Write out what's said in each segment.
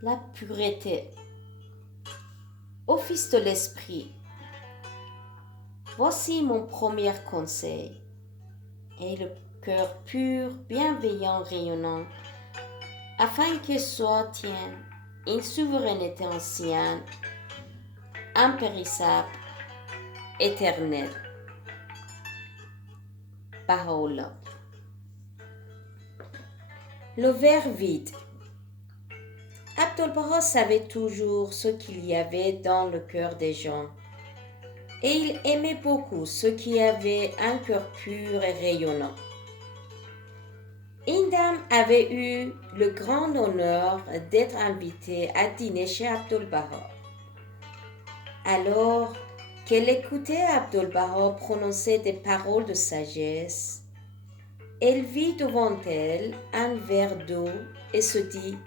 La pureté. Ô Fils de l'Esprit, voici mon premier conseil. Aie le cœur pur, bienveillant, rayonnant, afin que soit tienne une souveraineté ancienne, impérissable, éternelle. Parole. Le verre vide. Abdu'l-Baha savait toujours ce qu'il y avait dans le cœur des gens, et il aimait beaucoup ceux qui avaient un cœur pur et rayonnant. Une dame avait eu le grand honneur d'être invitée à dîner chez Abdu'l-Baha. Alors qu'elle écoutait Abdu'l-Baha prononcer des paroles de sagesse, elle vit devant elle un verre d'eau et se dit: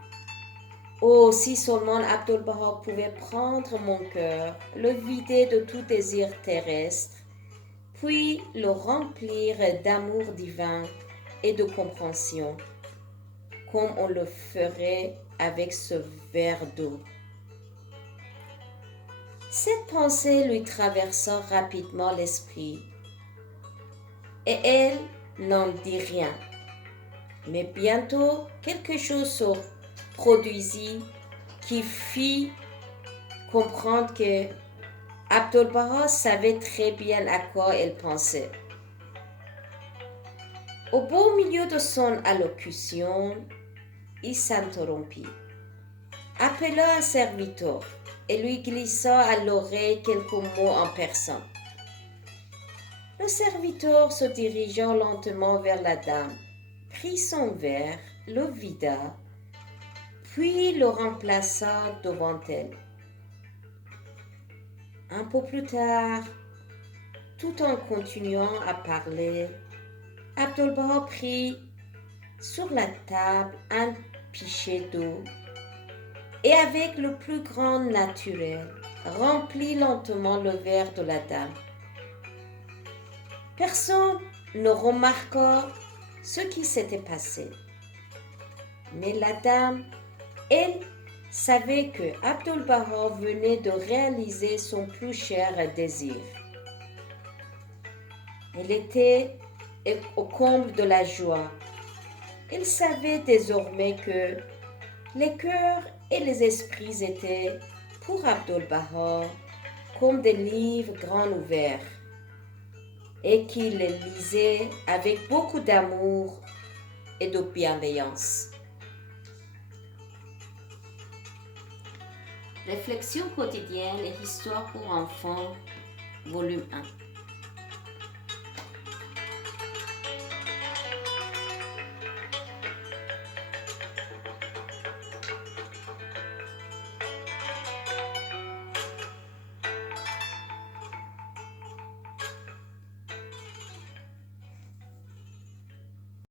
Oh, si seulement Abdu'l-Baha pouvait prendre mon cœur, le vider de tout désir terrestre, puis le remplir d'amour divin et de compréhension, comme on le ferait avec ce verre d'eau. Cette pensée lui traversa rapidement l'esprit, et elle n'en dit rien. Mais bientôt, quelque chose se produisit qui fit comprendre que Abdu'l-Baha savait très bien à quoi elle pensait. Au beau milieu de son allocution, il s'interrompit, appela un serviteur et lui glissa à l'oreille quelques mots en persan. Le serviteur, se dirigeant lentement vers la dame, prit son verre, le vida, puis le remplaça devant elle. Un peu plus tard, tout en continuant à parler, Abdu'l-Baha prit sur la table un pichet d'eau et avec le plus grand naturel, remplit lentement le verre de la dame. Personne ne remarqua ce qui s'était passé. Mais la dame, elle, savait que Abdu'l-Baha venait de réaliser son plus cher désir. Elle était au comble de la joie. Elle savait désormais que les cœurs et les esprits étaient, pour Abdu'l-Baha, comme des livres grands ouverts, et qu'il les lisait avec beaucoup d'amour et de bienveillance. Réflexion quotidienne et histoire pour enfants, volume 1.